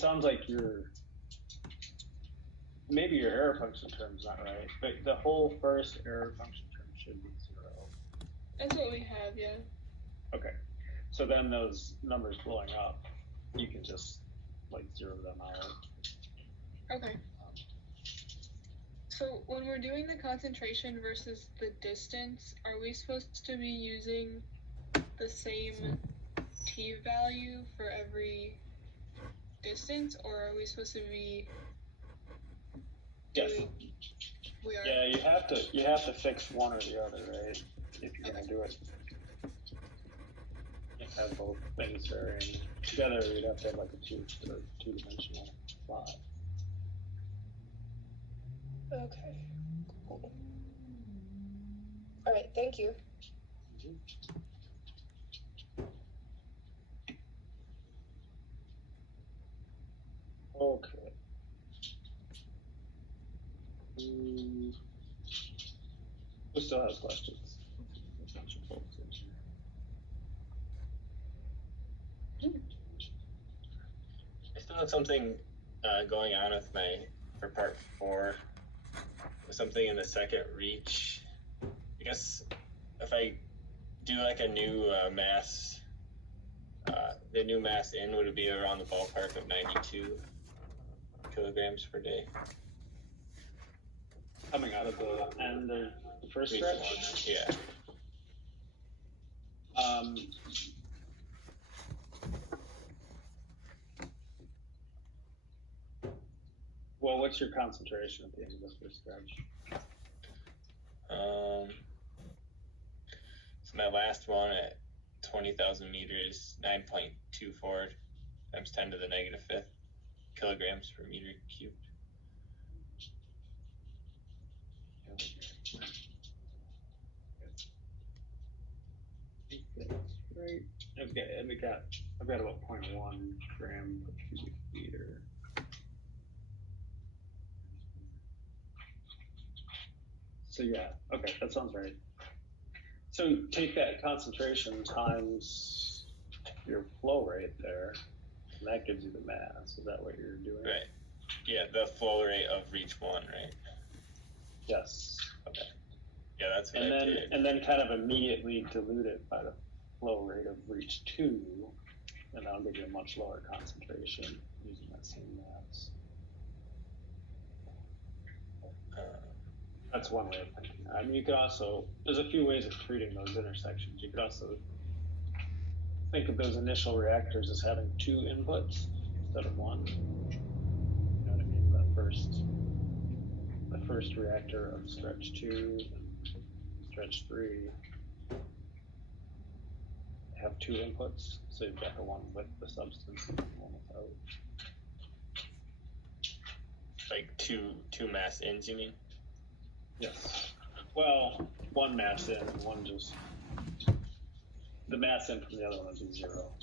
sounds like maybe your error function term's not right, but the whole first error function term should be 0. That's what we have, yeah. Okay, so then those numbers blowing up, you can just like zero them out. Okay. So when we're doing the concentration versus the distance, are we supposed to be using the same t value for every distance, or are we supposed to be Yes. We are. Yeah, you have to fix one or the other, right? If you're gonna do it. You have both things varying together. You'd have to have like a two-dimensional plot. Okay. Cool. All right. Thank you. Okay. Who still has questions? There's a bunch of folks in here. I still have something going on with for part 4, with something in the second reach. I guess if I do like a new mass, the new mass in, would it be around the ballpark of 92 kilograms per day? Coming out of the end of the first stretch? Yeah. Well, what's your concentration at the end of the first stretch? So my last one at 20,000 meters, 9.24 times 10 to the negative 5th kilograms per meter cubed. Right. I've got about 0.1 gram per cubic meter. So yeah, okay, that sounds right. So take that concentration times your flow rate there, and that gives you the mass. Is that what you're doing? Right. Yeah, the flow rate of reach 1, right? Yes. Okay. Yeah, that's what I did. And then kind of immediately dilute it by the flow rate of reach 2, and that'll give you a much lower concentration using that same mass. That's one way of thinking. I mean, you could also, there's a few ways of treating those intersections. You could also think of those initial reactors as having 2 inputs instead of 1. You know what I mean? The first reactor of stretch 2 and stretch 3 have 2 inputs. So you've got the one with the substance and the one without. Like two mass ins, you mean? Yes. Well, one mass in and one just, the mass in from the other one would be 0.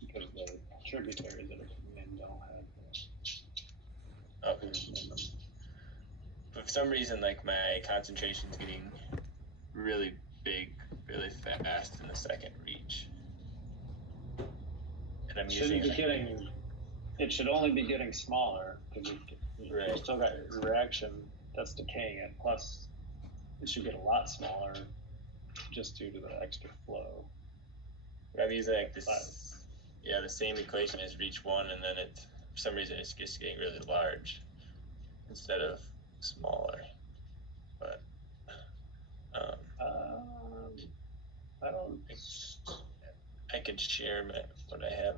Because the tributaries that are coming in don't have Okay. But for some reason, like my concentration's getting really big, really fast in the second reach. And I'm it should only be getting smaller because you've still got your reaction that's decaying it. Plus, it should get a lot smaller just due to the extra flow. I'm using like this, the same equation as reach 1, and then for some reason it's just getting really large instead of smaller. But I could share what I have.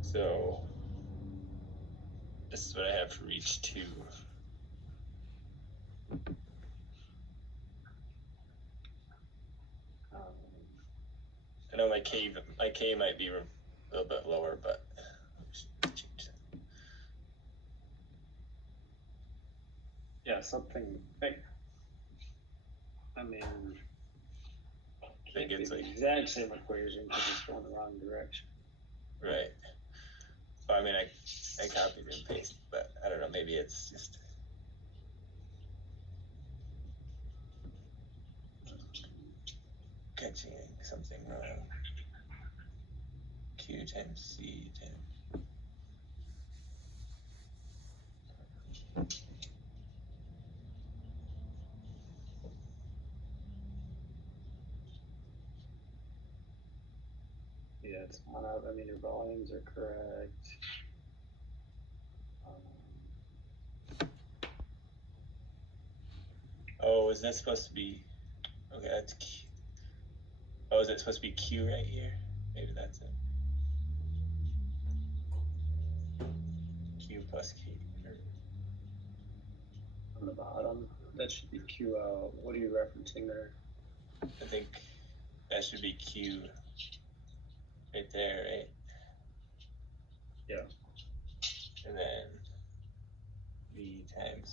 So this is what I have for reach 2. I know my K might be a little bit lower, but change that. Yeah, something. I mean, I think it's the like exact same equation because it's going the wrong direction. Right. Well, I mean, I copied and pasted, but I don't know. Maybe it's just catching something wrong. Q times C times. Yeah, it's not out. I mean, your volumes are correct. Oh, is that supposed to be? Okay, that's Q. Oh, is it supposed to be Q right here? Maybe that's it. Q plus Q. On the bottom, that should be Q out. What are you referencing there? I think that should be Q right there, right? Yeah. And then V times